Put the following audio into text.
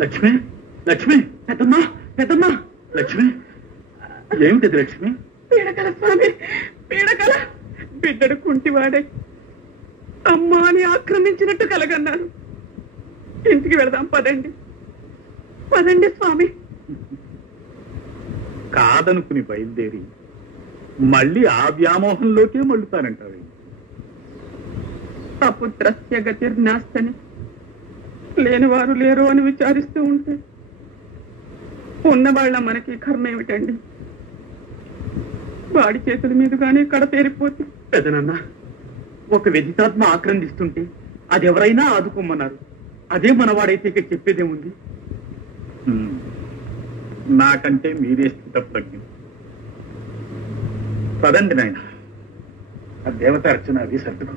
లక్ష్మి లక్ష్మి పెద్దమ్మా పెద్దమ్మా లక్ష్మి ఏమిటది లక్ష్మి? పీడకల స్వామి పీడకల. బిడ్డడు కుంటివాడే అమ్మా అని ఆక్రమించినట్టు కలగన్నాను. ఇంటికి వెళదాం పదండి పదండి స్వామి. కాదనుకుని బయలుదేరి మళ్ళీ ఆ వ్యామోహంలోకే మళ్ళుతానంటారు. అపుత్రస్య గతిర్నాస్తని లేనివారు లేరు అని విచారిస్తూ ఉంటే ఉన్నవాళ్ళ మనకి కర్మ ఏమిటండి? వాడి చేతుల మీదుగానే కడతేరిపోతే. పెదనన్నా, ఒక వ్యధితాత్మ ఆక్రందిస్తుంటే అది ఎవరైనా ఆదుకోమన్నారు. అదే మనవాడైతే ఇక చెప్పేదేముంది? నాకంటే మీరే స్థితప్రజ్ఞం. పదండి నాయన, ఆ దేవత అర్చన అవి సర్దుకో.